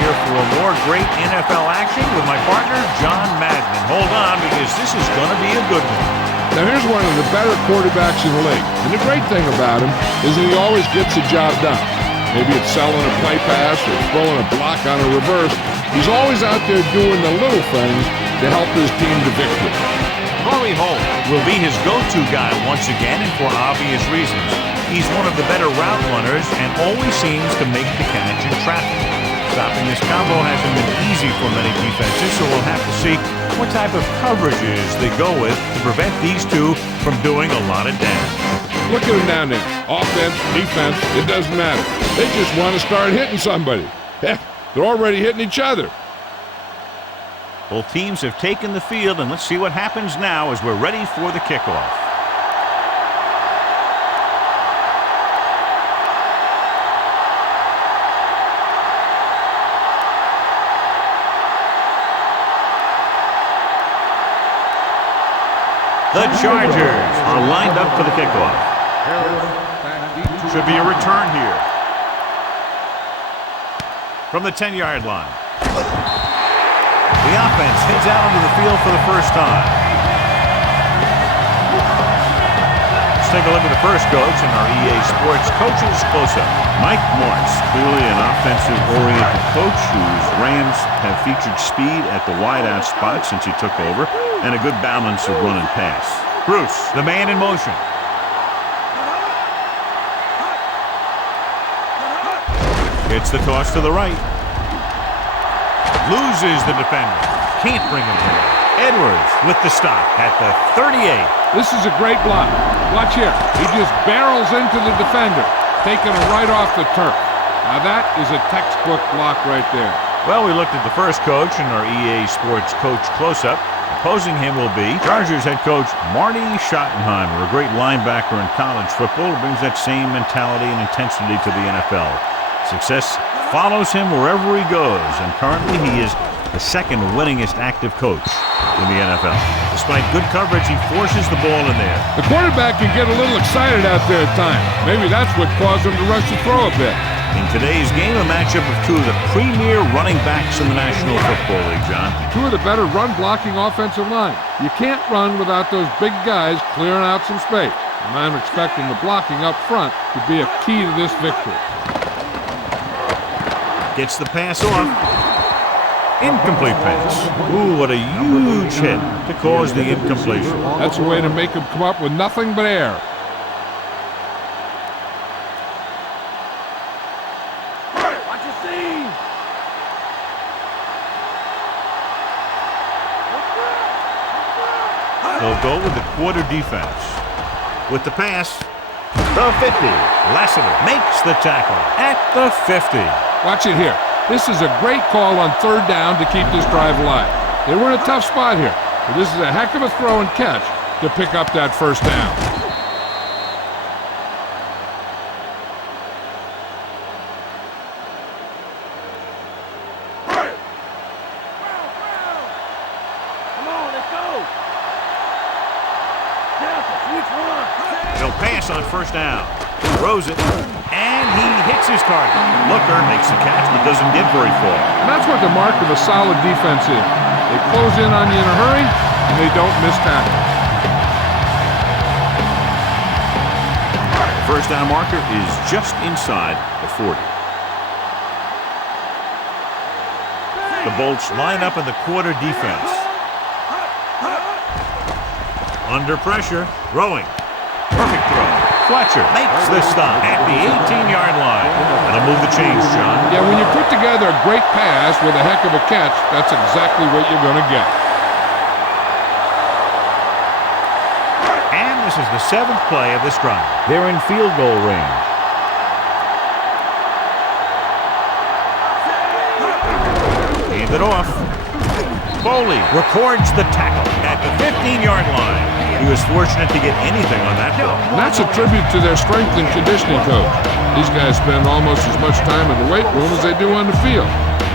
here for more great NFL action with my partner, John Madden. And hold on, because this is going to be a good one. Now, here's one of the better quarterbacks in the league. And the great thing about him is that he always gets the job done. Maybe it's selling a play pass or throwing a block on a reverse. He's always out there doing the little things to help his team to victory. Corey Holt will be his go-to guy once again, and for obvious reasons. He's one of the better route runners and always seems to make the catch in traffic. Stopping this combo hasn't been easy for many defenses, so we'll have to see what type of coverages they go with to prevent these two from doing a lot of damage. Look at them down there. Offense, defense, it doesn't matter. They just want to start hitting somebody. Heck, they're already hitting each other. Both teams have taken the field, and let's see what happens now as we're ready for the kickoff. The Chargers are lined up for the kickoff. Should be a return here. From the 10-yard line. The offense heads out onto the field for the first time. Let's take a look at the first coach in our EA Sports Coaches Close-Up. Mike Mortz, clearly an offensive-oriented coach whose Rams have featured speed at the wideout spot since he took over, and a good balance of run and pass. Bruce, the man in motion. Gets the toss to the right. Loses the defender. Can't bring him down. Edwards with the stop at the 38. This is a great block. Watch here. He just barrels into the defender, taking him right off the turf. Now that is a textbook block right there. Well, we looked at the first coach in our EA Sports Coach Close-Up. Opposing him will be Chargers head coach Marty Schottenheimer, a great linebacker in college football who brings that same mentality and intensity to the NFL. Success follows him wherever he goes, and currently he is the second winningest active coach in the NFL. Despite good coverage, he forces the ball in there. The quarterback can get a little excited out there at times. Maybe that's what caused him to rush the throw a bit. In today's game, a matchup of two of the premier running backs in the National Football League, John. Two of the better run-blocking offensive line. You can't run without those big guys clearing out some space. And I'm expecting the blocking up front to be a key to this victory. Gets the pass off. Incomplete pass. Ooh, what a huge hit to cause the incompletion. That's a way to make him come up with nothing but air. They'll go with the quarter defense. With the pass, the 50. Lassiter makes the tackle at the 50. Watch it here. This is a great call on third down to keep this drive alive. They were in a tough spot here, but this is a heck of a throw and catch to pick up that first down. He'll pass on first down. Throws it, and he hits his target. Looker makes the catch, but doesn't get very far. And that's what the mark of a solid defense is. They close in on you in a hurry, and they don't miss tackles. First down marker is just inside the 40. The Bolts line up in the quarter defense. Under pressure, throwing. Perfect throw. Fletcher makes the stop at the 18-yard line. That'll move the chains, John. Yeah, when you put together a great pass with a heck of a catch, that's exactly what you're going to get. And this is the 7th play of this drive. They're in field goal range. Hand it off. Foley records the tackle at the 15-yard line. He was fortunate to get anything on that ball. And that's a tribute to their strength and conditioning coach. These guys spend almost as much time in the weight room as they do on the field.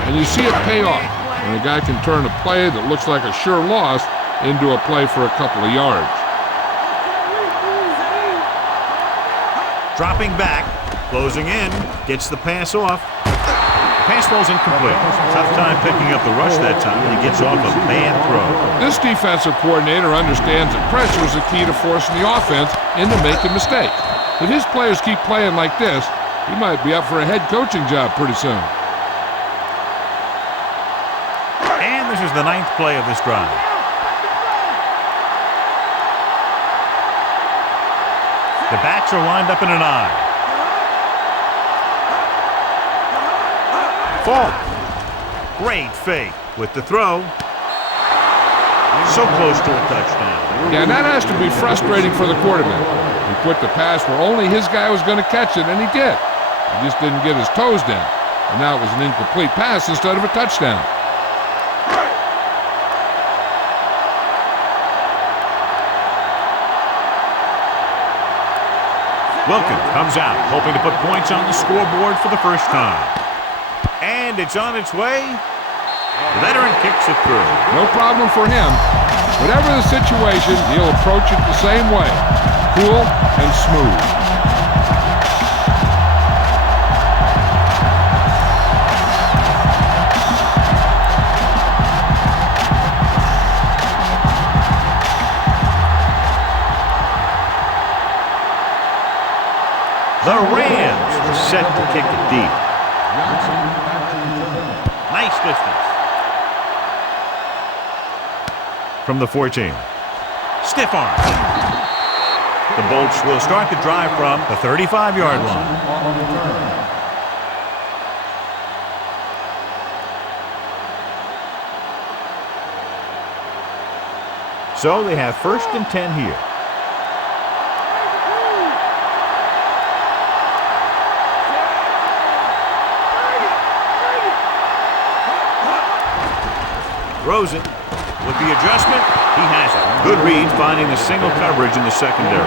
And you see it pay off when a guy can turn a play that looks like a sure loss into a play for a couple of yards. Dropping back, closing in, gets the pass off. Pass ball's incomplete. Tough time picking up the rush that time, and he gets off a bad throw. This defensive coordinator understands that pressure is the key to forcing the offense into making mistakes. If his players keep playing like this, he might be up for a head coaching job pretty soon. And this is the 9th play of this drive. The backs are lined up in an I. Fault. Great fake with the throw. So close to a touchdown. Yeah, and that has to be frustrating for the quarterback. He put the pass where only his guy was going to catch it, and he did. He just didn't get his toes down. And now it was an incomplete pass instead of a touchdown. Wilkins comes out, hoping to put points on the scoreboard for the first time. And it's on its way. The veteran kicks it through. No problem for him. Whatever the situation, he'll approach it the same way. Cool and smooth. The Rams are set to kick it deep. Nice distance. From the 14. Stiff arm. The Bolts will start the drive from the 35-yard line. So they have 1st and 10 here. Throws it. With the adjustment, he has it. Good read, finding the single coverage in the secondary.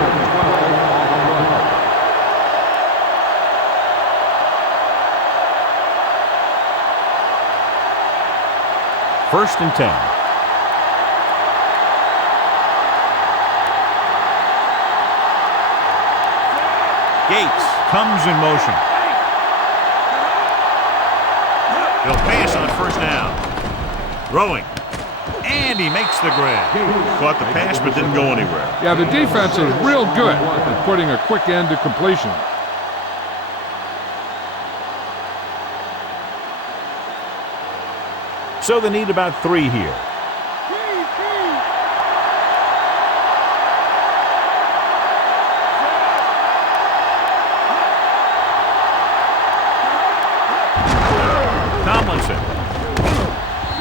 First and 10. Gates comes in motion. He'll pass on 1st down. Throwing. And he makes the grab. Caught the pass but didn't go anywhere. Yeah, the defense is real good at putting a quick end to completion. So they need about 3 here.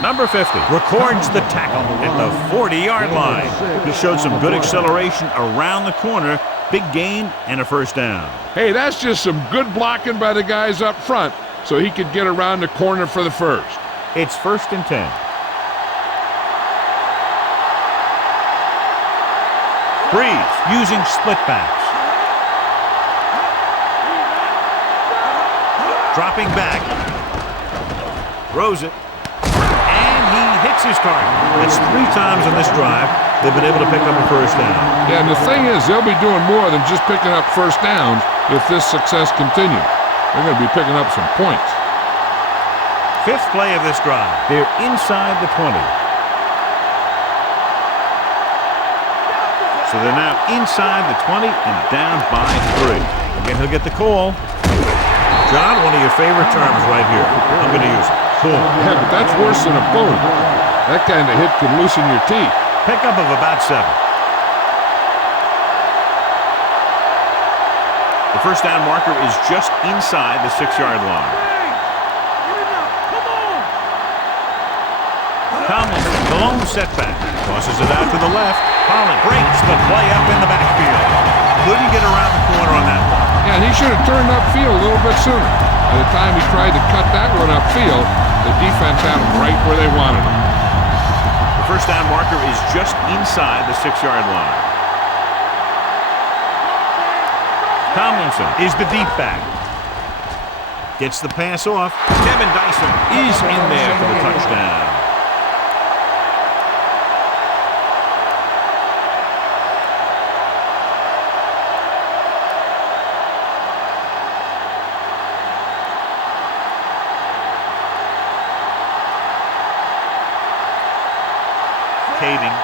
Number 50 records the tackle at the 40-yard line. He showed some good acceleration around the corner. Big gain and a 1st down. Hey, that's just some good blocking by the guys up front so he could get around the corner for the 1st. It's 1st and 10. Breeze using split backs. Dropping back. Throws it. His target. That's 3 times on this drive they've been able to pick up a 1st down. Yeah, and the thing is, they'll be doing more than just picking up 1st downs if this success continues. They're going to be picking up some points. 5th play of this drive. They're inside the 20. So they're now inside the 20 and down by 3. Again, he'll get the call. John, one of your favorite terms right here. I'm going to use it. Boom. Yeah, but that's worse than a boom. That kind of hit could loosen your teeth. Pickup of about 7. The 1st down marker is just inside the 6-yard line. Tomlinson, the lone setback. Tosses it out to the left. Holland breaks the play up in the backfield. Couldn't get around the corner on that one. Yeah, and he should have turned upfield a little bit sooner. By the time he tried to cut that one upfield, the defense had him right where they wanted him. The 1st down marker is just inside the 6-yard line. Tomlinson is the deep back. Gets the pass off. Devin Dyson is in there for the touchdown.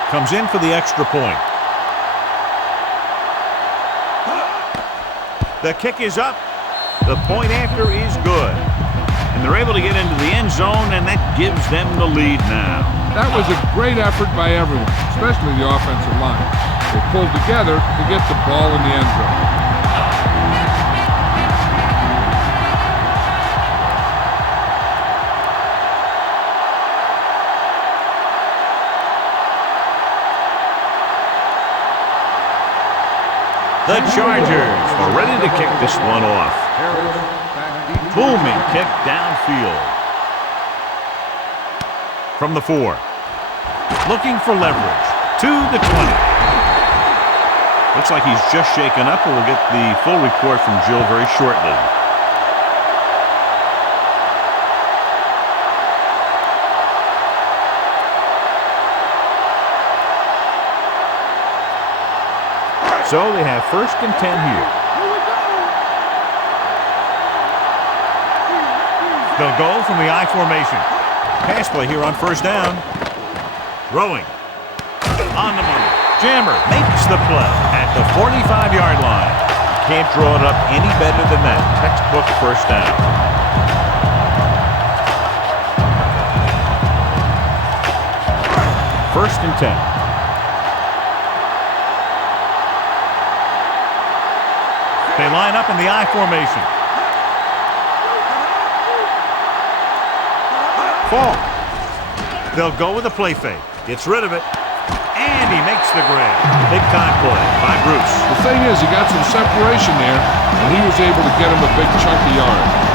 Comes in for the extra point. The kick is up. The point after is good. And they're able to get into the end zone, and that gives them the lead now. That was a great effort by everyone, especially the offensive line. They pulled together to get the ball in the end zone. The Chargers are ready to kick this one off. Booming kick downfield. From the 4. Looking for leverage. To the 20. Looks like he's just shaken up, and we'll get the full report from Jill very shortly. So they have 1st and 10 here. They'll go from the I formation. Pass play here on 1st down. Throwing. On the money. Jammer makes the play at the 45-yard line. Can't draw it up any better than that. Textbook 1st down. First and 10. They line up in the I formation. Fall. They'll go with a play fake. Gets rid of it. And he makes the grab. Big time play by Bruce. The thing is, he got some separation there, and he was able to get him a big chunk of yards.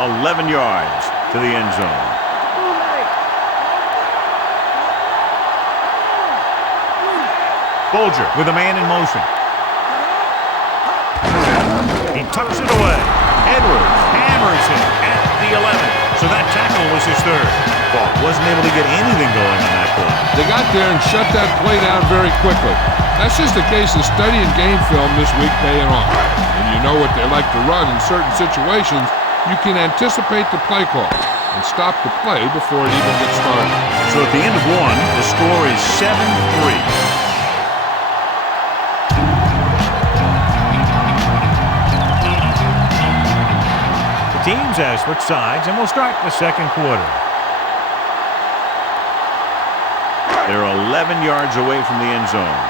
$11 yards to the end zone. Bolger with a man in motion. He tucks it away. Edwards hammers him at the 11. So that tackle was his 3rd. Falk wasn't able to get anything going on that play. They got there and shut that play down very quickly. That's just a case of studying game film this week paying off. When you know what they like to run in certain situations, you can anticipate the play call and stop the play before it even gets started. So at the end of 1, the score is 7-3. The teams have switched sides, and we'll start the 2nd quarter. They're 11 yards away from the end zone.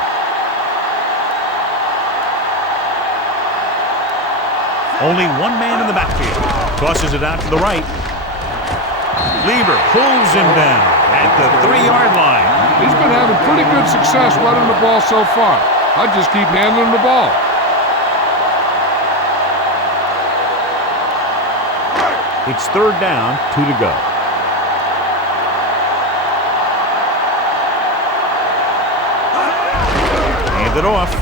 Only one man in the backfield. Tosses it out to the right. Lieber pulls him down at the 3-yard line. He's been having pretty good success running the ball so far. I'll just keep handling the ball. It's 3rd down, 2 to go. Hand it off.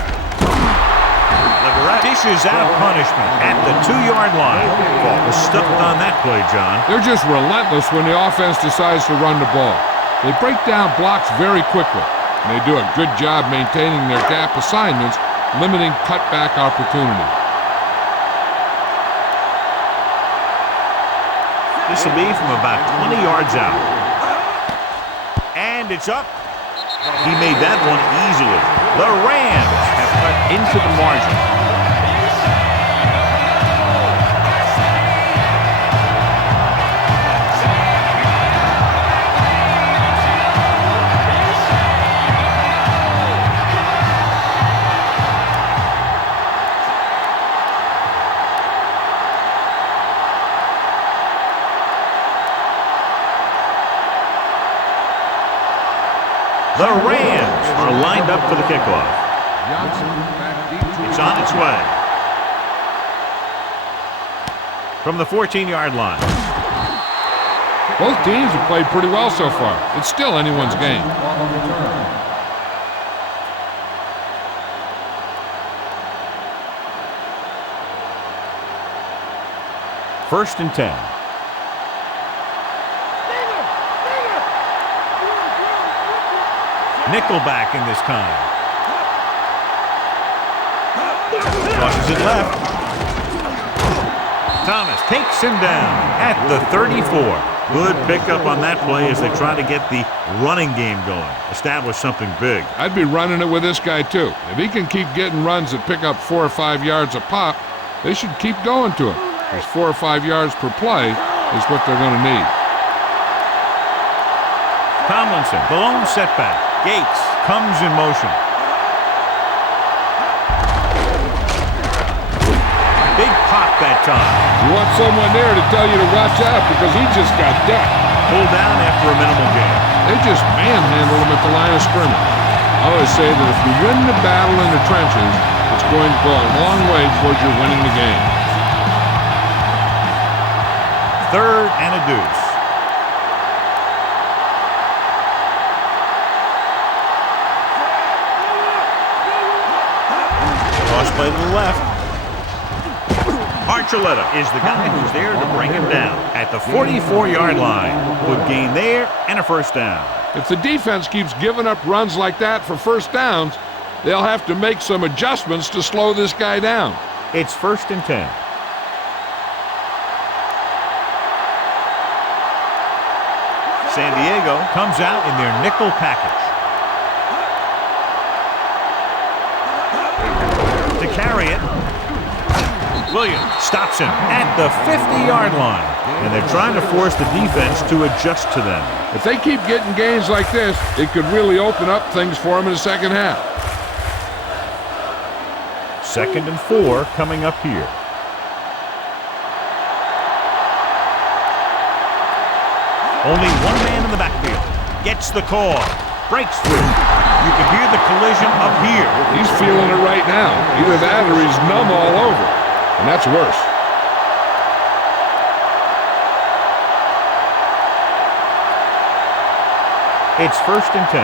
Dishes out punishment at the 2-yard line. Falk was stuck on that play, John. They're just relentless when the offense decides to run the ball. They break down blocks very quickly, and they do a good job maintaining their gap assignments, limiting cutback opportunity. This will be from about 20 yards out. And it's up. He made that one easily. The Rams have cut into the margin. The Rams are lined up for the kickoff. It's on its way. From the 14-yard line. Both teams have played pretty well so far. It's still anyone's game. First and 10. Nickelback in this time. Tosses it left. Thomas takes him down at the 34. Good pickup on that play as they try to get the running game going. Establish something big. I'd be running it with this guy too. If he can keep getting runs that pick up 4 or 5 yards a pop, they should keep going to him. Because 4 or 5 yards per play is what they're going to need. Tomlinson, the lone setback. Gates comes in motion. Big pop that time. You want someone there to tell you to watch out because he just got decked. Pulled down after a minimal gain. They just manhandled him at the line of scrimmage. I always say that if you win the battle in the trenches, it's going to go a long way towards you winning the game. 3rd and a deuce. Cross play to the left. Archuleta is the guy who's there to bring him down at the 44-yard line. Good gain there and a first down. If the defense keeps giving up runs like that for first downs, they'll have to make some adjustments to slow this guy down. It's 1st and 10. San Diego comes out in their nickel package. To carry it, Williams stops him at the 50-yard line, and they're trying to force the defense to adjust to them. If they keep getting gains like this, it could really open up things for them in the second half. 2nd and 4 coming up here. Only one man in the backfield. Gets the call. Breaks through. You can hear the collision up here. He's feeling it right now. Either that or he's numb all over. And that's worse. It's 1st and 10.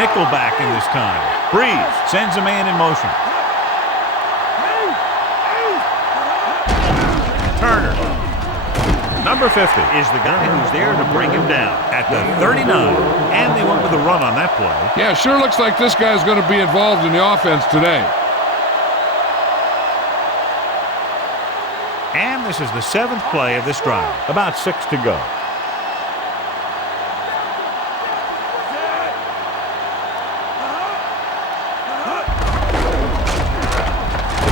Nickelback in this time. Breeze sends a man in motion. Turner. Number 50 is the guy who's there to bring him down at the 39. And they went with a run on that play. Yeah, sure looks like this guy's going to be involved in the offense today. And this is the 7th play of this drive. About 6 to go.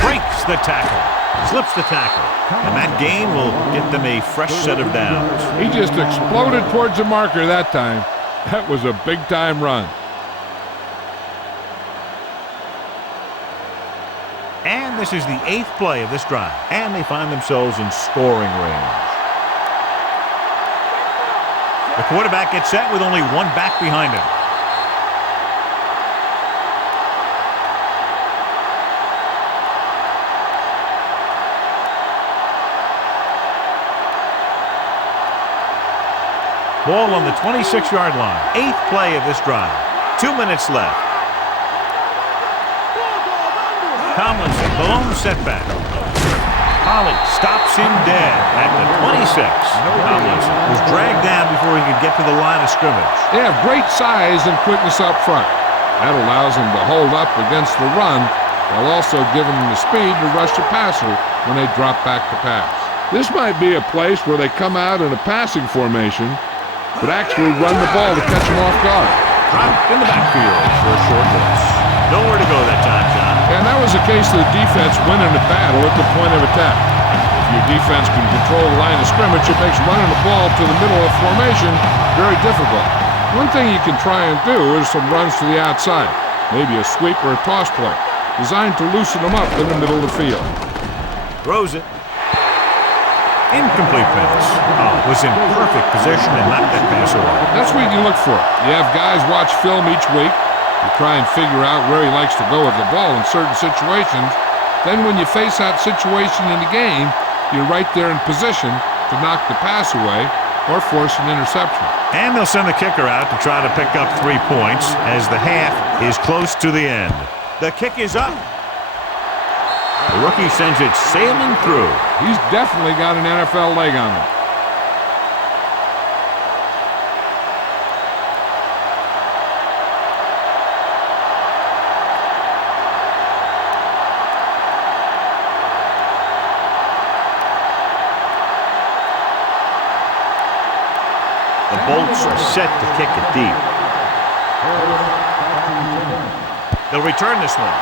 Breaks the tackle. Slips the tackle. And that gain will get them a fresh set of downs. He just exploded towards the marker that time. That was a big-time run. And this is the 8th play of this drive. And they find themselves in scoring range. The quarterback gets set with only one back behind him. Ball on the 26-yard line. 8th play of this drive. 2 minutes left. Tomlinson, the lone setback. Holly stops him dead at the 26. Tomlinson was dragged down before he could get to the line of scrimmage. They have great size and quickness up front. That allows them to hold up against the run while also giving them the speed to rush the passer when they drop back to pass. This might be a place where they come out in a passing formation but actually run the ball to catch him off guard. Dropped in the backfield for a short loss. Nowhere to go that time, John. And that was a case of the defense winning the battle at the point of attack. If your defense can control the line of scrimmage, it makes running the ball to the middle of formation very difficult. One thing you can try and do is some runs to the outside, maybe a sweep or a toss play, designed to loosen them up in the middle of the field. Throws it. Incomplete pass. Was in perfect position and knocked that pass away. That's what you look for. You have guys watch film each week. You try and figure out where he likes to go with the ball in certain situations. Then when you face that situation in the game, you're right there in position to knock the pass away or force an interception. And they'll send the kicker out to try to pick up 3 points as the half is close to the end. The kick is up. The rookie sends it sailing through. He's definitely got an NFL leg on him. The Bolts are set to kick it deep. They'll return this one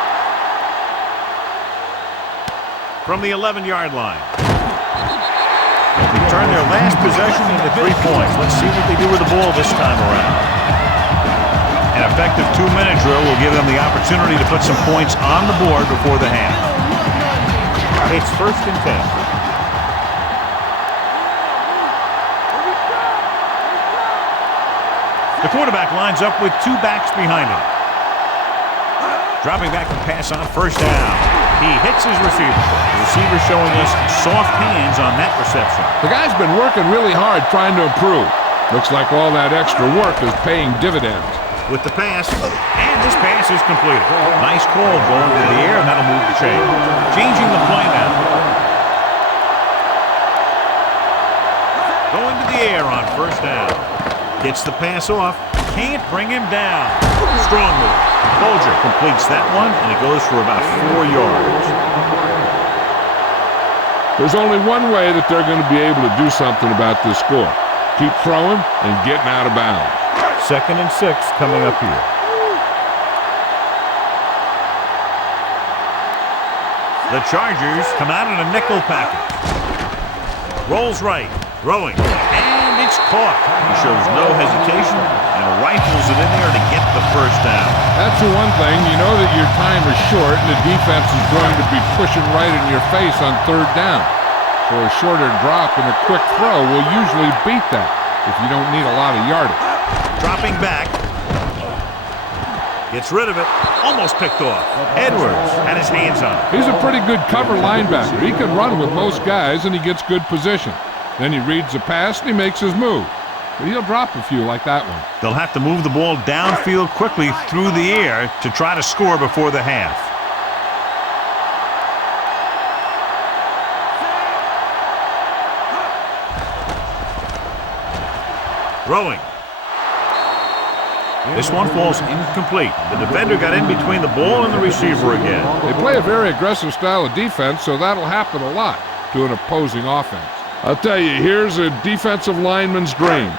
from the 11-yard line. They turn their last possession into 3 points. Let's see what they do with the ball this time around. An effective 2-minute drill will give them the opportunity to put some points on the board before the half. It's 1st and 10. The quarterback lines up with 2 backs behind him. Dropping back to pass on 1st down. He hits his receiver. The receiver showing us soft hands on that reception. The guy's been working really hard trying to improve. Looks like all that extra work is paying dividends. With the pass, and this pass is completed. Nice call going to the air, and that'll move the chain. Changing the play now. Going to the air on 1st down. Gets the pass off. Can't bring him down. Strong move. Folger completes that one, and it goes for about 4 yards. There's only one way that they're going to be able to do something about this score. Keep throwing and getting out of bounds. 2nd and 6 coming up here. The Chargers come out in a nickel package. Rolls right. Throwing. And it's caught. He shows no hesitation and rifles it in there to get the 1st down. That's the one thing. You know that your time is short and the defense is going to be pushing right in your face on 3rd down. So a shorter drop and a quick throw will usually beat that if you don't need a lot of yardage. Dropping back. Gets rid of it. Almost picked off. Edwards had his hands on it. He's a pretty good cover linebacker. He can run with most guys and he gets good position. Then he reads the pass and he makes his move. But he'll drop a few like that one. They'll have to move the ball downfield quickly through the air to try to score before the half. Throwing. This one falls incomplete. The defender got in between the ball and the receiver again. They play a very aggressive style of defense, so that'll happen a lot to an opposing offense. I'll tell you, here's a defensive lineman's dream.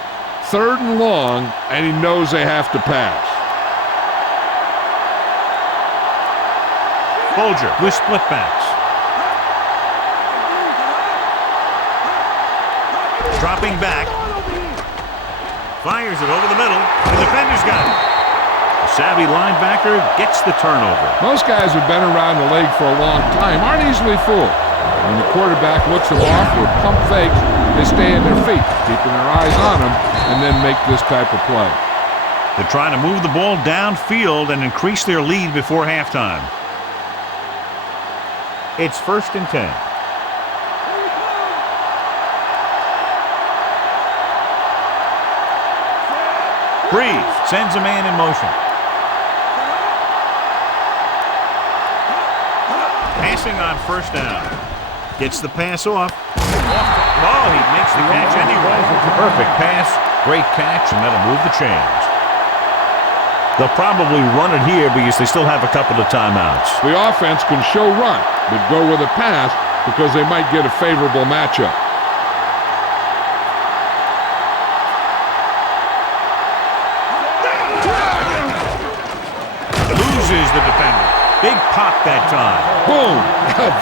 3rd and long, and he knows they have to pass. Folger with split backs. Dropping back. Fires it over the middle. The defender's got it. The savvy linebacker gets the turnover. Most guys who've been around the league for a long time aren't easily fooled. When the quarterback looks them off with pump fakes, they stay in their feet, keeping their eyes on them, and then make this type of play. They're trying to move the ball downfield and increase their lead before halftime. It's 1st and 10. Breeze sends a man in motion. Passing on 1st down. Gets the pass off. Oh, he makes the catch anyway. Perfect pass, great catch, and that'll move the chains. They'll probably run it here because they still have a couple of timeouts. The offense can show run, but go with a pass because they might get a favorable matchup. Loses the defender. Big pop that time. Boom!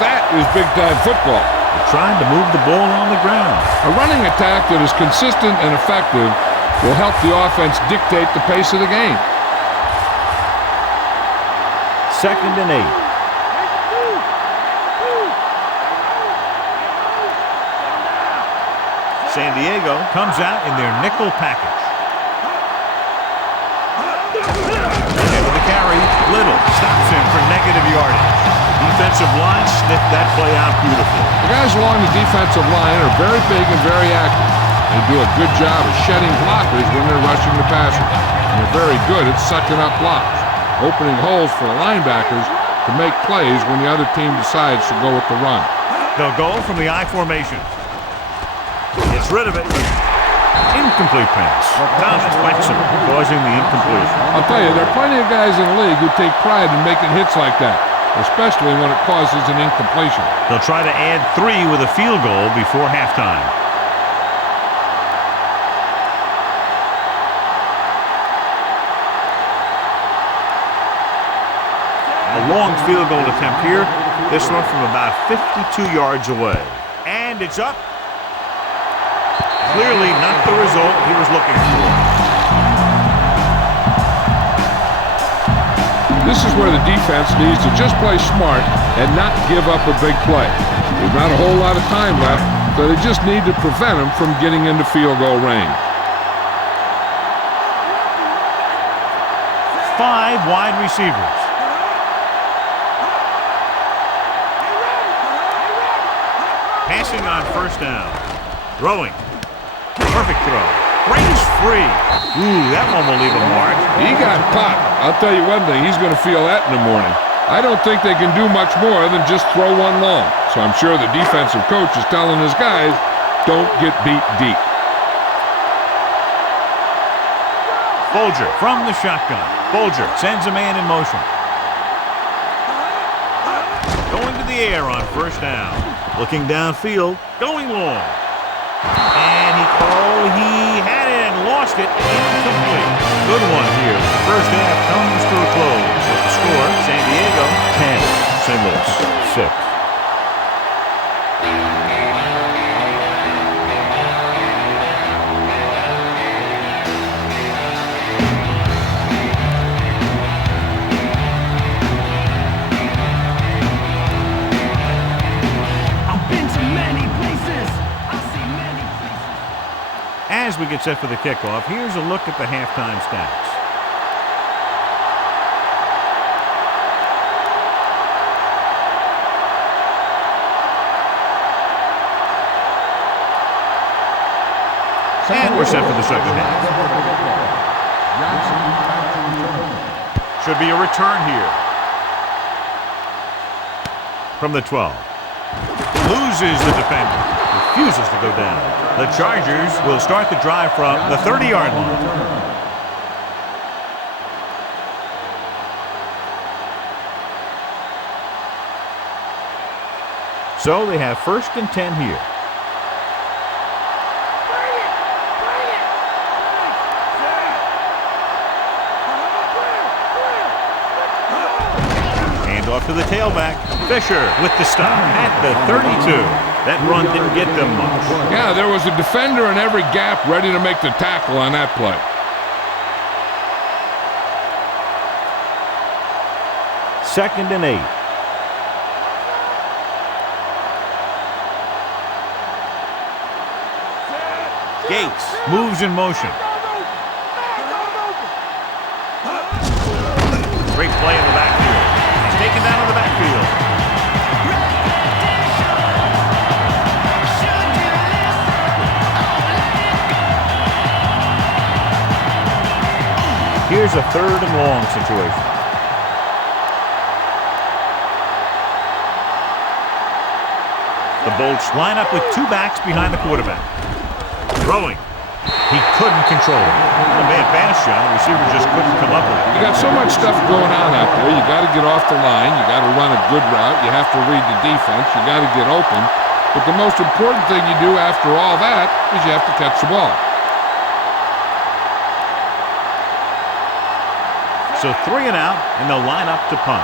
That is big-time football. They're trying to move the ball on the ground. A running attack that is consistent and effective will help the offense dictate the pace of the game. 2nd and 8. San Diego comes out in their nickel package. And with the carry, Little stops him for negative yardage. Defensive line sniffed that play out beautifully. The guys along the defensive line are very big and very active. They do a good job of shedding blockers when they're rushing the passer. And they're very good at sucking up blocks, opening holes for the linebackers to make plays when the other team decides to go with the run. They'll go from the I formation. Gets rid of it. Incomplete pass. Thomas Wexham causing the incompletion. I'll tell you, there are plenty of guys in the league who take pride in making hits like that, especially when it causes an incompletion. They'll try to add 3 with a field goal before halftime. long field goal attempt here. This one from about 52 yards away. And it's up. Clearly not the result he was looking for. This is where the defense needs to just play smart and not give up a big play. There's not a whole lot of time left, so they just need to prevent them from getting into field goal range. 5 wide receivers. Passing on first down. Throwing. Perfect throw. Range free. Ooh, that one will leave a mark. He got popped. I'll tell you one thing, he's going to feel that in the morning. I don't think they can do much more than just throw one long. So I'm sure the defensive coach is telling his guys, don't get beat deep. Bolger from the shotgun. Bolger sends a man in motion. Going to the air on first down. Looking downfield, going long. And he had it and lost it. Incomplete. Good one here. The first half comes to a close. With the score, San Diego 10, St. Louis 6. As we get set for the kickoff, here's a look at the halftime stats. And we're set for the second half. Should be a return here. From the 12. Loses the defender. Refuses to go down. The Chargers will start the drive from the 30-yard line. So they have 1st and 10 here. Hand off to the tailback. Fisher with the stop at the 32. That run didn't get them much. Yeah, there was a defender in every gap ready to make the tackle on that play. Second and 8. Gates moves in motion. Great play in the backfield. He's taken down in the backfield. Here's a 3rd and long situation. The Bolts line up with 2 backs behind the quarterback. Throwing. He couldn't control it. A bad pass, John. The receiver just couldn't come up with it. You got so much stuff going on out there. You got to get off the line. You got to run a good route. You have to read the defense. You got to get open. But the most important thing you do after all that is you have to catch the ball. So 3 and out, and they'll line up to punt.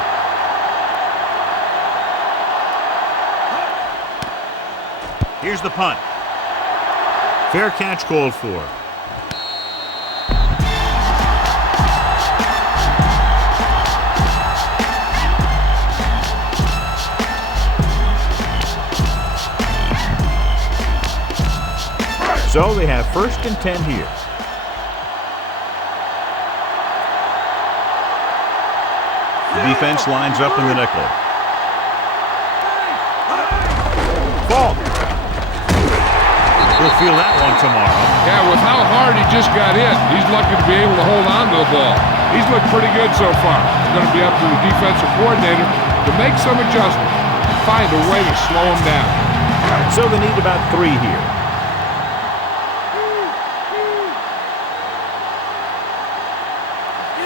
Here's the punt. Fair catch called for. So they have 1st and 10 here. The defense lines up in the nickel. Ball. We'll feel that one tomorrow. Yeah, with how hard he just got hit, he's lucky to be able to hold on to the ball. He's looked pretty good so far. It's going to be up to the defensive coordinator to make some adjustments and find a way to slow him down. So they need about 3 here.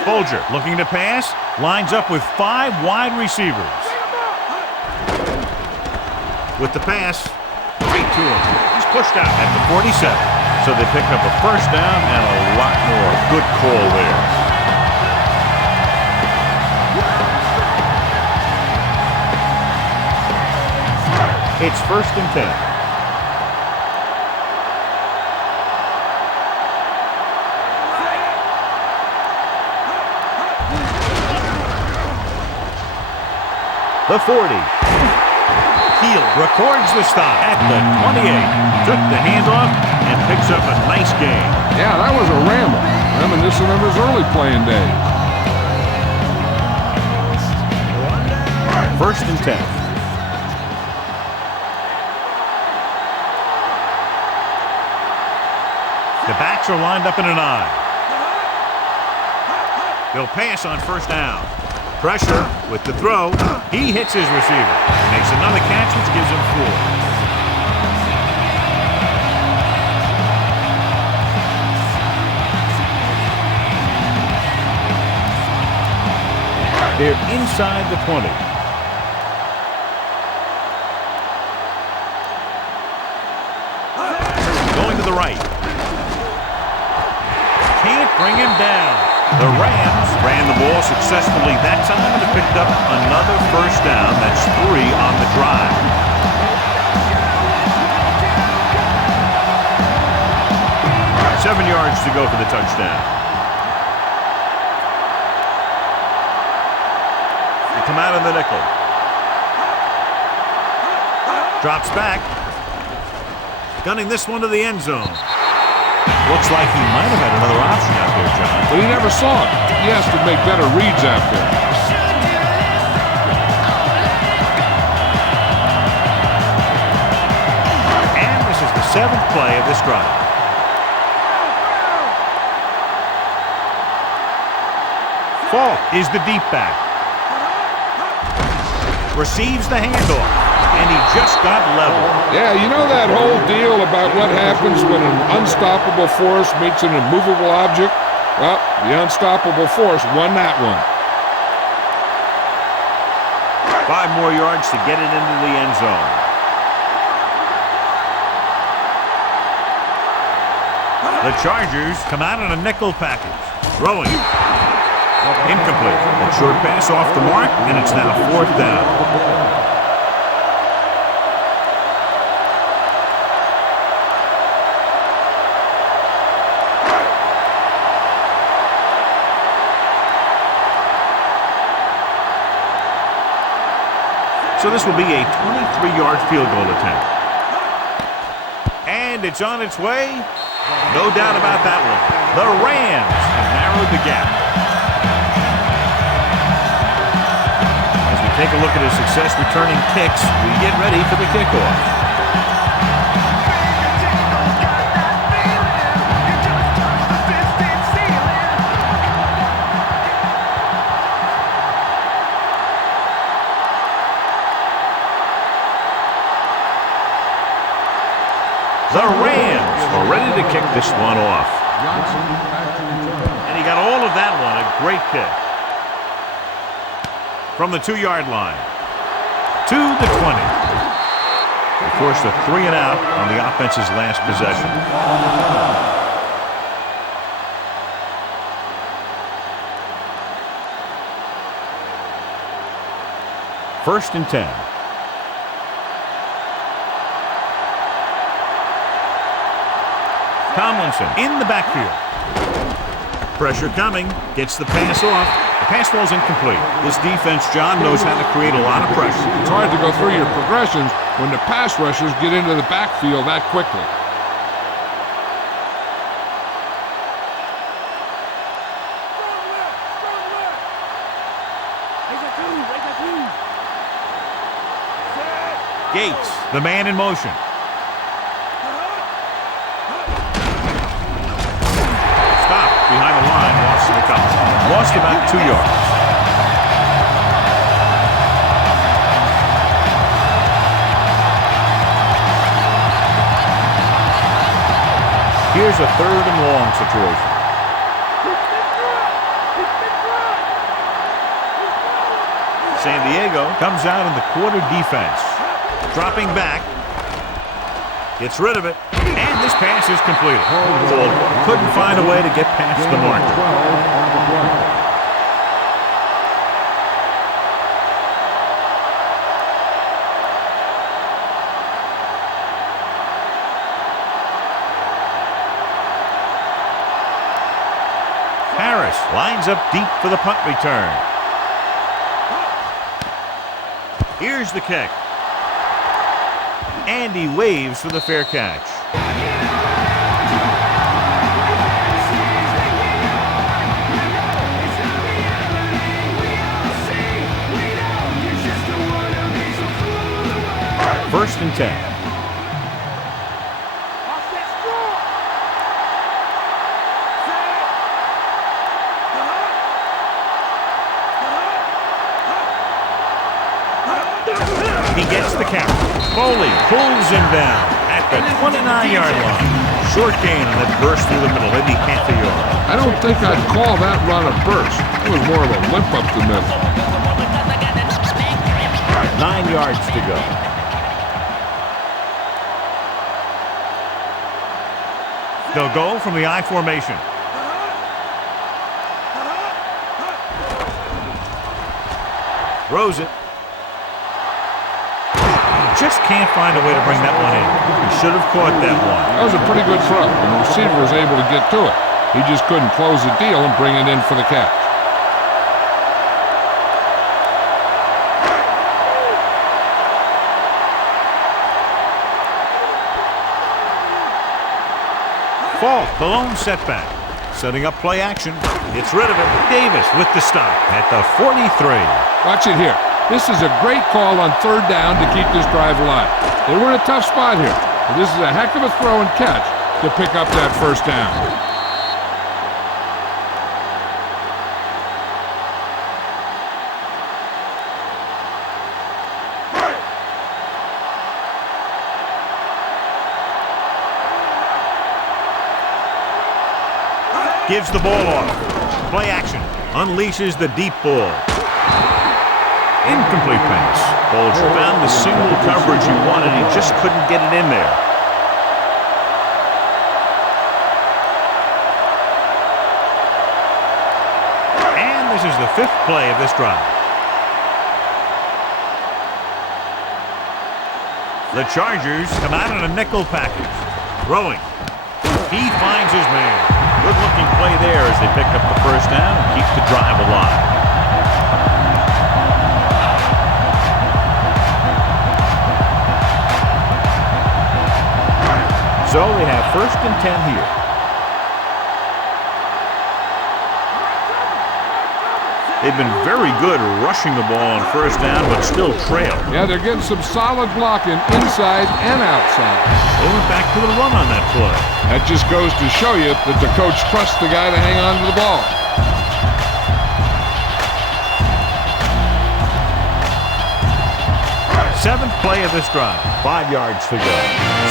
Bolger looking to pass, lines up with 5 wide receivers. With the pass, right to him. He's pushed out at the 47. So they pick up a 1st down and a lot more. Good call there. It's 1st and 10. The 40. Heel records the stop at the 28. Took the handoff and picks up a nice gain. Yeah, that was a ramble. Reminiscent of his early playing days. 1st and 10. The backs are lined up in an eye. They'll pass on 1st down. Pressure with the throw. He hits his receiver. Makes another catch, which gives him 4. They're inside the 20. Going to the right. Can't bring him down. The Rams ran the ball successfully that time and picked up another 1st down. That's 3 on the drive. All right, 7 yards to go for the touchdown. They come out in the nickel. Drops back. Gunning this one to the end zone. Looks like he might have had another option out there, John. But he never saw it. He has to make better reads out there. And this is the 7th play of this drive. Falk is the deep back. Receives the handoff. And he just got level. Yeah, you know that whole deal about what happens when an unstoppable force meets an immovable object? Well, the unstoppable force won that one. 5 more yards to get it into the end zone. The Chargers come out in a nickel package. Throwing. Incomplete. A short pass off the mark, and it's now 4th down. So this will be a 23-yard field goal attempt. And it's on its way. No doubt about that one. The Rams have narrowed the gap. As we take a look at his success returning kicks, we get ready for the kickoff. The Rams are ready to kick this one off. And he got all of that one. A great kick. From the 2-yard line to the 20. Of course, the 3 and out on the offense's last possession. First and 10. Tomlinson in the backfield. Pressure coming. Gets the pass off. The pass ball's incomplete. This defense, John, knows how to create a lot of pressure. It's hard to go through your progressions when the pass rushers get into the backfield that quickly. Gates, the man in motion. Behind the line, lost to the cover. Lost about 2 yards. Here's a 3rd and long situation. San Diego comes out in the quarter defense. Dropping back. Gets rid of it. And this pass is completed. Couldn't find a way to get past the marker. Lines up deep for the punt return. Here's the kick. And he waves for the fair catch. First and 10. He gets the count. Foley pulls him down at the 29-yard line. Short gain on that burst through the middle, maybe half a yard. I don't think I'd call that run a burst. It was more of a limp up the middle. 9 yards to go. They'll go from the I formation. Throws it. Just can't find a way to bring that one in. He should have caught that one. That was a pretty good throw, and the receiver was able to get to it. He just couldn't close the deal and bring it in for the catch. Fault, the lone setback. Setting up play action. Gets rid of it. Davis with the stop at the 43. Watch it here. This is a great call on third down to keep this drive alive. They were in a tough spot here, but this is a heck of a throw and catch to pick up that first down. Gives the ball off. Play action. Unleashes the deep ball. Incomplete pass. Bolger found the single coverage he wanted. He just couldn't get it in there. And this is the 5th play of this drive. The Chargers come out in a nickel package. Throwing. He finds his man. Good-looking play there as they pick up the first down and keep the drive alive. So they have first and 10 here. They've been very good rushing the ball on first down, but still trail. Yeah, they're getting some solid blocking inside and outside. They went back to the run on that play. That just goes to show you that the coach trusts the guy to hang on to the ball. Seventh play of this drive. 5 yards to go.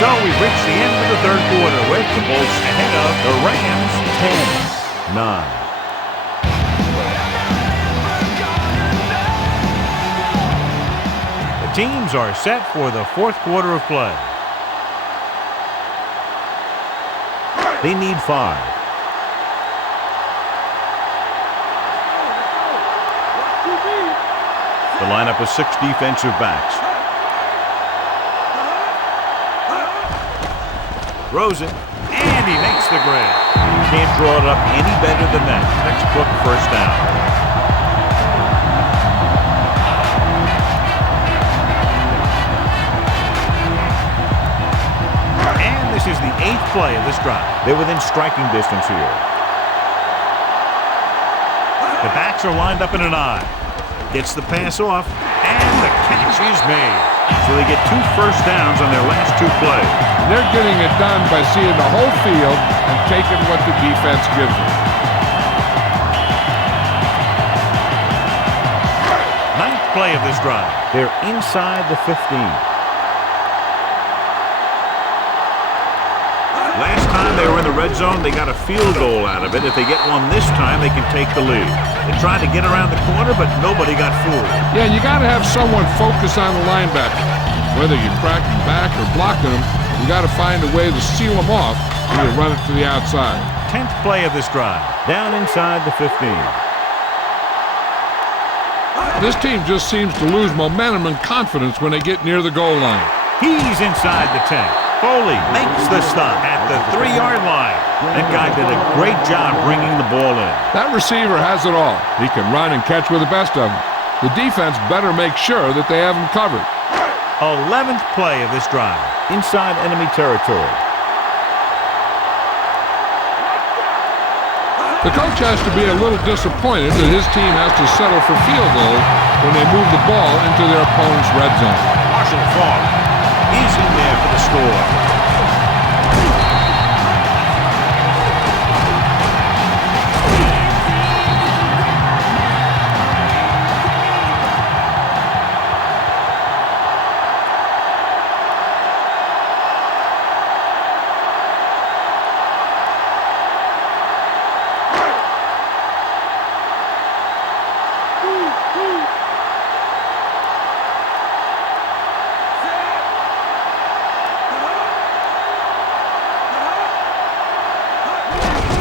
So we've reached the end of the third quarter with the Bolts ahead of the Rams 10-9. The teams are set for the fourth quarter of play. They need 5. The lineup of 6 defensive backs. Throws it, and he makes the grab. Can't draw it up any better than that. Textbook first down. And this is the 8th play of this drive. They're within striking distance here. The backs are lined up in an I. Gets the pass off, and the catch is made. So they get 2 first downs on their last 2 plays. They're getting it done by seeing the whole field and taking what the defense gives them. 9th play of this drive. They're inside the 15. Last time they were in the red zone, they got a field goal out of it. If they get one this time, they can take the lead. They tried to get around the corner, but nobody got fooled. Yeah, you got to have someone focus on the linebacker. Whether you're cracking back or blocking them, you got to find a way to seal them off and you run it to the outside. 10th play of this drive. Down inside the 15. This team just seems to lose momentum and confidence when they get near the goal line. He's inside the 10. Foley makes the stop at the 3-yard line. That guy did a great job bringing the ball in. That receiver has it all. He can run and catch with the best of them. The defense better make sure that they have him covered. 11th play of this drive, inside enemy territory. The coach has to be a little disappointed that his team has to settle for field goals when they move the ball into their opponent's red zone. Marshall Faulk, he's in there for the score.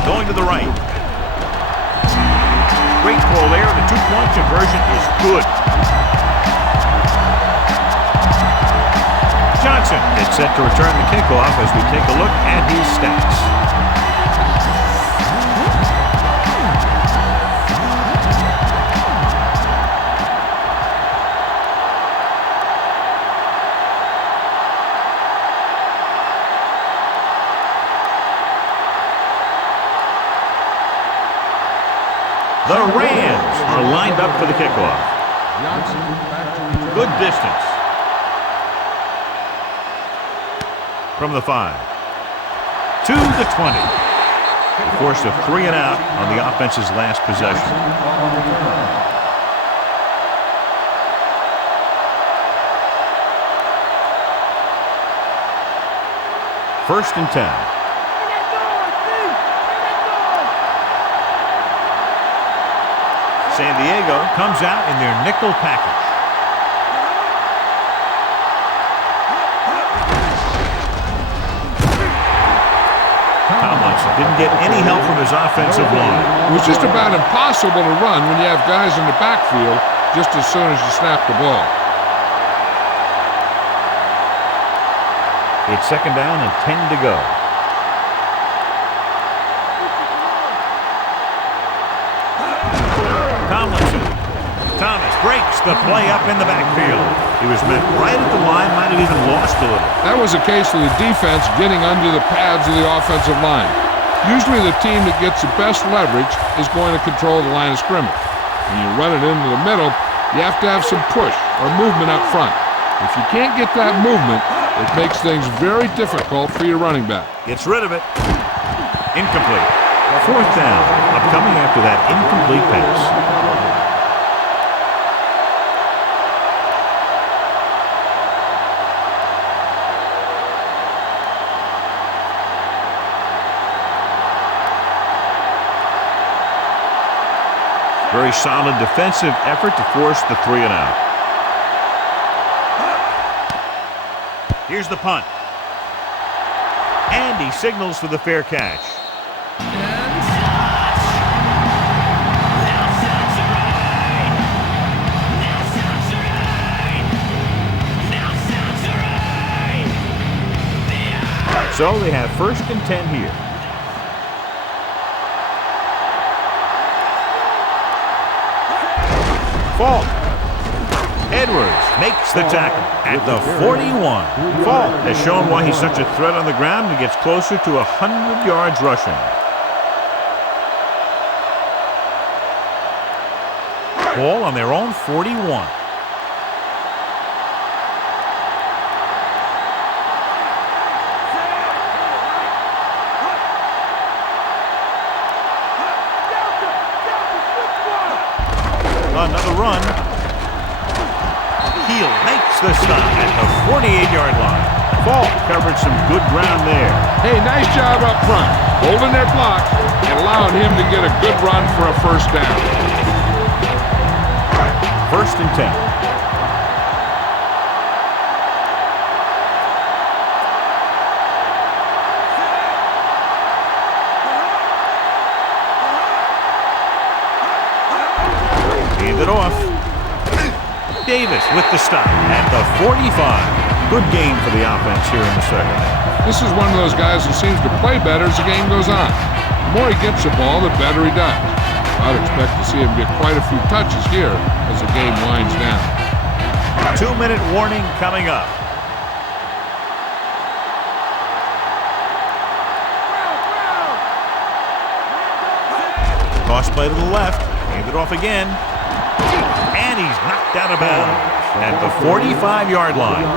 Going to the right. Great call there. The two-point conversion is good. Johnson is set to return the kickoff as we take a look at his stats. The Rams are lined up for the kickoff. Good distance. From the 5. To the 20. They forced a 3 and out on the offense's last possession. First and 10. San Diego comes out in their nickel package. Tomlinson didn't get any help from his offensive line. It was just about impossible to run when you have guys in the backfield just as soon as you snap the ball. It's second down and 10 to go. Thomas breaks the play up in the backfield. He was met right at the line, might have even lost a little. That was a case of the defense getting under the pads of the offensive line. Usually the team that gets the best leverage is going to control the line of scrimmage. When you run it into the middle, you have to have some push or movement up front. If you can't get that movement, it makes things very difficult for your running back. Gets rid of it. Incomplete. Fourth down, upcoming after that incomplete pass. Very solid defensive effort to force the 3 and out. Here's the punt. And he signals for the fair catch. So they have first and 10 here. Faulk. Edwards makes the tackle at the 41. Faulk has shown why he's such a threat on the ground and gets closer to 100 yards rushing. Ball on their own 41. Another run. Heel makes the stop at the 48-yard line. Faulk covered some good ground there. Hey, nice job up front, holding their block and allowing him to get a good run for a first down. First and 10. Hand it off. Davis with the stop at the 45. Good game for the offense here in the second. This is one of those guys who seems to play better as the game goes on. The more he gets the ball, the better he does. I'd expect to see him get quite a few touches here as the game winds down. 2-minute warning coming up. Toss play to the left. Hand it off again. And he's knocked out of bounds at the 45-yard line.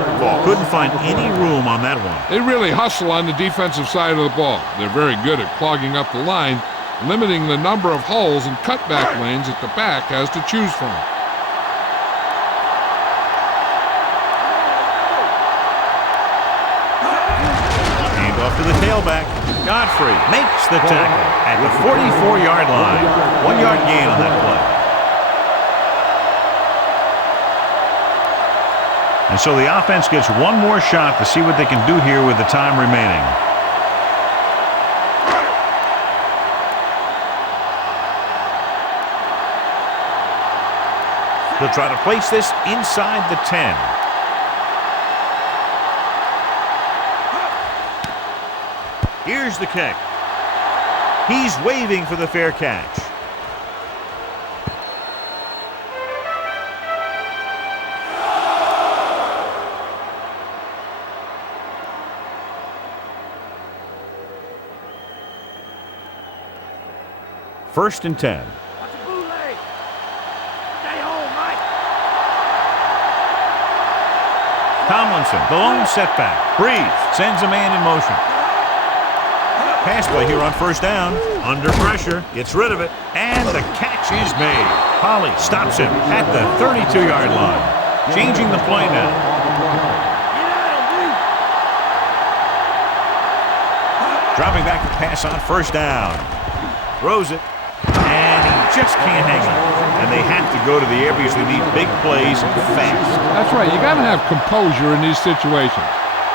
Couldn't find any room on that one. They really hustle on the defensive side of the ball. They're very good at clogging up the line, limiting the number of holes and cutback lanes that the back has to choose from. Hand off to the tailback. Godfrey makes the tackle at the 44-yard line. 1-yard gain on that play. And so the offense gets one more shot to see what they can do here with the time remaining. They'll try to place this inside the 10. Here's the kick. He's waving for the fair catch. First and 10. Tomlinson, the lone setback. Breeze sends a man in motion. Pass play here on first down. Under pressure, gets rid of it, and the catch is made. Holly stops him at the 32-yard line. Changing the play now. Dropping back to pass on first down. Throws it, and he just can't hang on. And they have to go to the air because they need big plays fast. That's right. You got to have composure in these situations.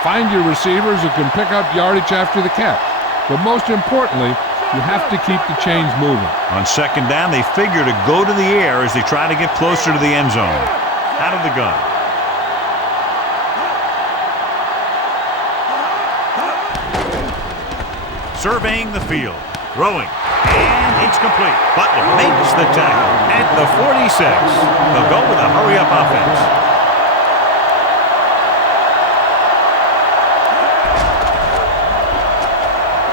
Find your receivers who can pick up yardage after the catch. But most importantly, you have to keep the chains moving. On second down, they figure to go to the air as they try to get closer to the end zone. Out of the gun. Surveying the field. Throwing. And it's complete. Butler makes the tackle at the 46. They'll go with a hurry-up offense.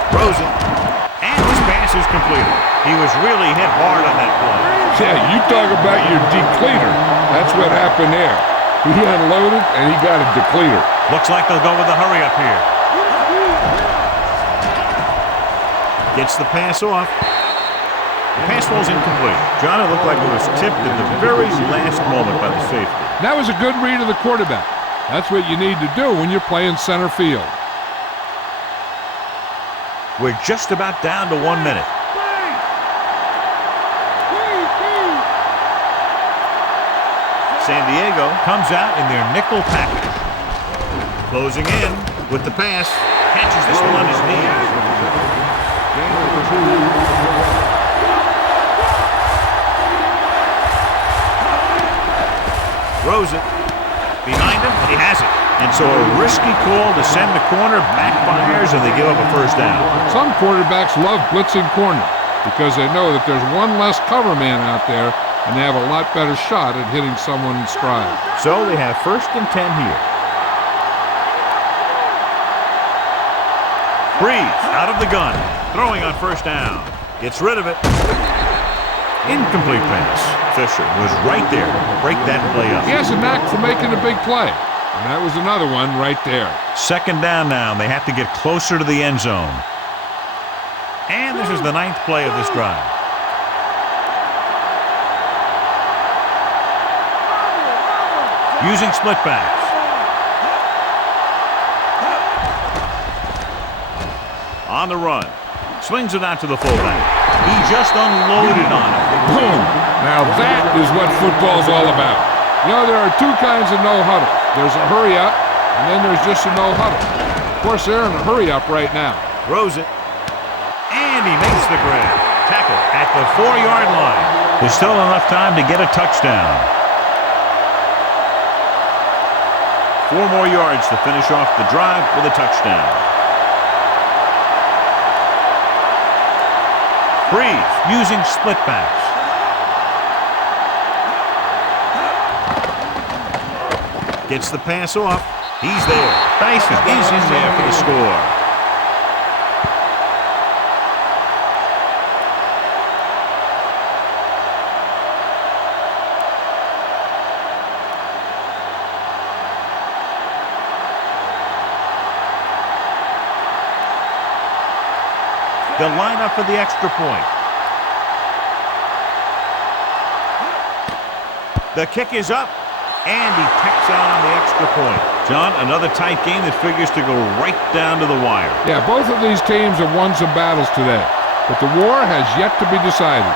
Throws it. And his pass is completed. He was really hit hard on that play. Yeah, you talk about your depleter. That's what happened there. He unloaded, and he got a depleter. Looks like they'll go with a hurry-up here. Gets the pass off. The pass falls incomplete. John, it looked like it was tipped at the very last moment by the safety. That was a good read of the quarterback. That's what you need to do when you're playing center field. We're just about down to 1 minute. San Diego comes out in their nickel package. Closing in with the pass. Catches this one on his knees. Throws it. Behind him, he has it. And so a risky call to send the corner backfires and they give up a first down. Some quarterbacks love blitzing corner because they know that there's one less cover man out there and they have a lot better shot at hitting someone in stride. So they have first and 10 here. Breeze out of the gun. Throwing on first down. Gets rid of it. Incomplete pass. Fisher was right there to break that play up. He has a knack for making a big play. And that was another one right there. Second down now. They have to get closer to the end zone. And this is the 9th play of this drive. Using split backs. On the run. Swings it out to the fullback. He just unloaded on him. Boom! Now that is what football's all about. You know, there are two kinds of no-huddle. There's a hurry-up, and then there's just a no-huddle. Of course, they're in a hurry-up right now. Throws it. And he makes the grab. Tackle at the 4-yard line. There's still enough time to get a touchdown. 4 more yards to finish off the drive with a touchdown. Breeze using split backs. Gets the pass off. He's there. Dyson is in there for the score. They'll line up for the extra point. The kick is up, and he tacks on the extra point. John, another tight game that figures to go right down to the wire. Yeah, both of these teams have won some battles today, but the war has yet to be decided.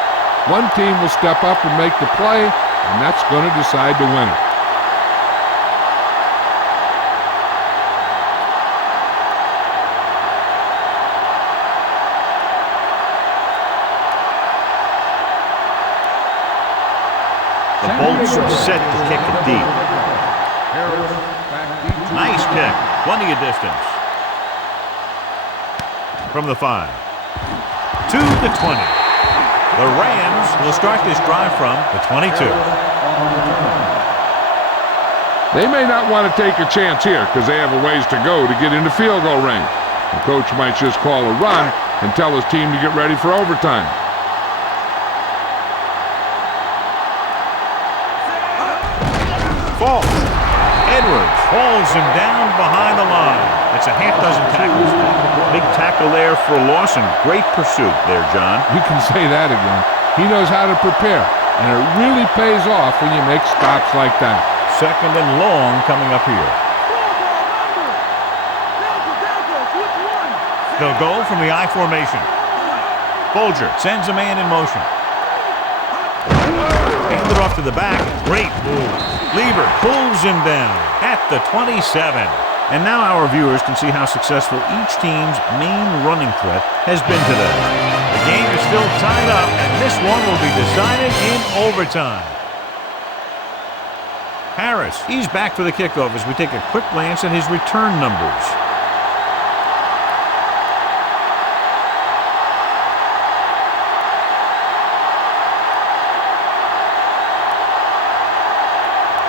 One team will step up and make the play, and that's going to decide the winner. The Bolts are set to kick it deep. Nice kick. Plenty of distance. From the 5. To the 20. The Rams will start this drive from the 22. They may not want to take a chance here because they have a ways to go to get into field goal range. The coach might just call a run and tell his team to get ready for overtime. Falls. Edwards hauls him down behind the line. It's a half dozen tackles. Big tackle there for a loss and great pursuit there, John. You can say that again. He knows how to prepare, and it really pays off when you make stops like that. Second and long coming up here. They'll go from the I formation. Bolger sends a man in motion. Hand it off to the back. Great move. Lieber pulls him down at the 27. And now our viewers can see how successful each team's main running threat has been today. The game is still tied up, and this one will be decided in overtime. Harris, he's back for the kickoff as we take a quick glance at his return numbers.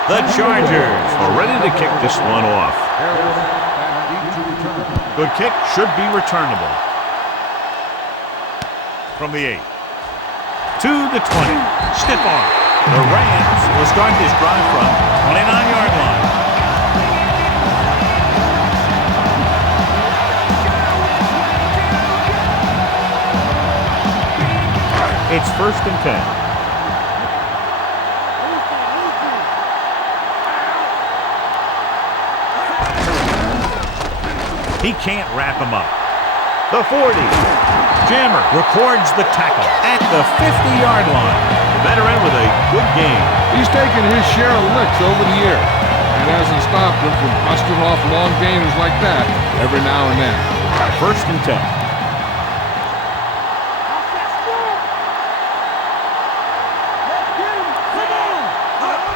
The Chargers are ready to kick this one off. Good kick, should be returnable. From the 8. To the 20. Stiff arm. The Rams will start this drive from 29-yard line. It's 1st and 10. He can't wrap him up. The 40. Jammer records the tackle at the 50-yard line. The veteran with a good game. He's taken his share of licks over the years. It hasn't stopped him from busting off long gainers like that every now and then. 1st and 10.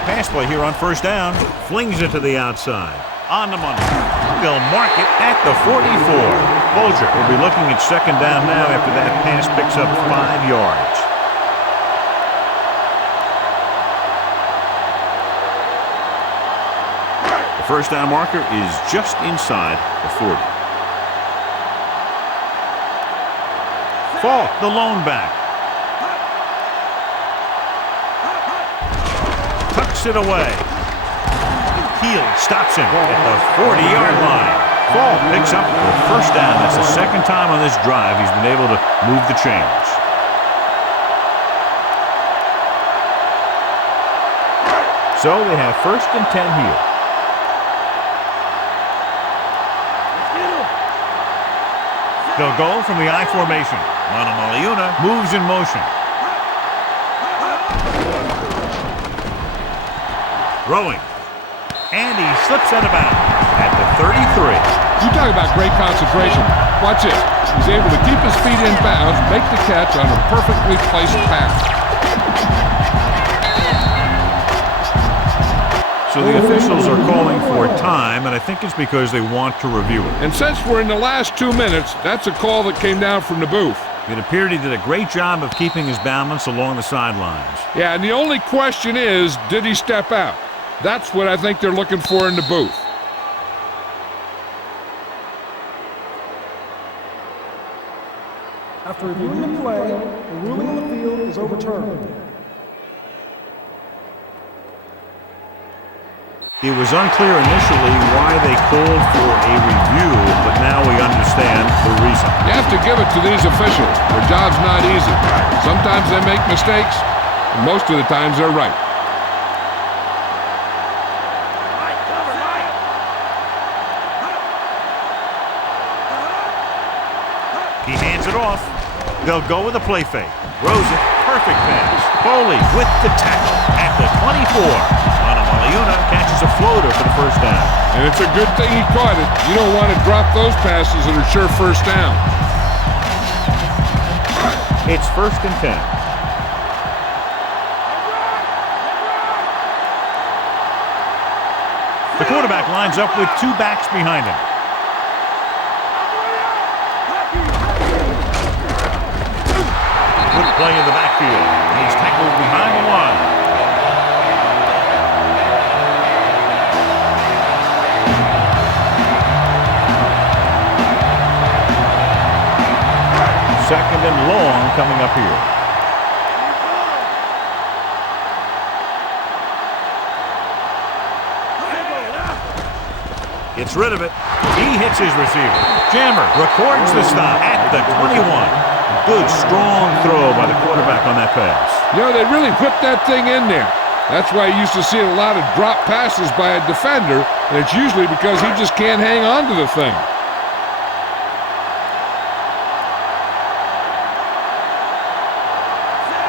Pass play here on 1st down. Flings it to the outside. On the money. They'll mark it at the 44. Bolger will be looking at 2nd down now after that pass picks up 5 yards. The 1st down marker is just inside the 40. Falk, the lone back. Tucks it away. Heel stops him at the 40-yard line. Falk picks up the 1st down. That's the 2nd time on this drive he's been able to move the chains. So they have 1st and 10 here. They'll go from the I formation. Manamaliuna moves in motion. Throwing. And he slips out of bounds at the 33. You talk about great concentration. Watch it. He's able to keep his feet in bounds, make the catch on a perfectly placed pass. So the officials are calling for time, and I think it's because they want to review it. And since we're in the last 2 minutes, that's a call that came down from the booth. It appeared he did a great job of keeping his balance along the sidelines. Yeah, and the only question is, did he step out? That's what I think they're looking for in the booth. After reviewing the play, the ruling on the field is overturned. It was unclear initially why they called for a review, but now we understand the reason. You have to give it to these officials. Their job's not easy. Sometimes they make mistakes, and most of the times they're right. He hands it off. They'll go with a play fake. Rosen, perfect pass. Foley with the tackle at the 24. Malayuna catches a floater for the first down. And it's a good thing he caught it. You don't want to drop those passes that are sure first down. It's 1st and 10. The quarterback lines up with 2 backs behind him. Good play in the backfield. He's tackled behind the line. Second and long coming up here. Gets rid of it. He hits his receiver. Jammer records the stop at the 21. Good, strong throw by the quarterback on that pass. You know, they really whipped that thing in there. That's why you used to see a lot of drop passes by a defender, and it's usually because he just can't hang on to the thing.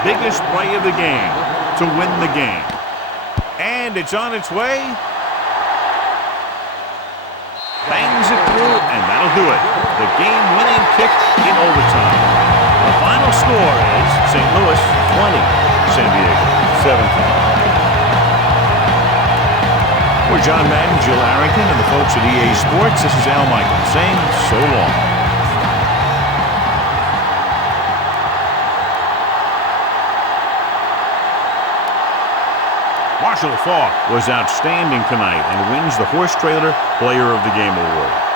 Biggest play of the game to win the game. And it's on its way. Bangs it through, and that'll do it. The game-winning kick in overtime. The final score is St. Louis 20, San Diego 17. We're John Madden, Jill Arrington, and the folks at EA Sports. This is Al Michael saying so long. Marshall Faulk was outstanding tonight and wins the Horse Trailer Player of the Game award.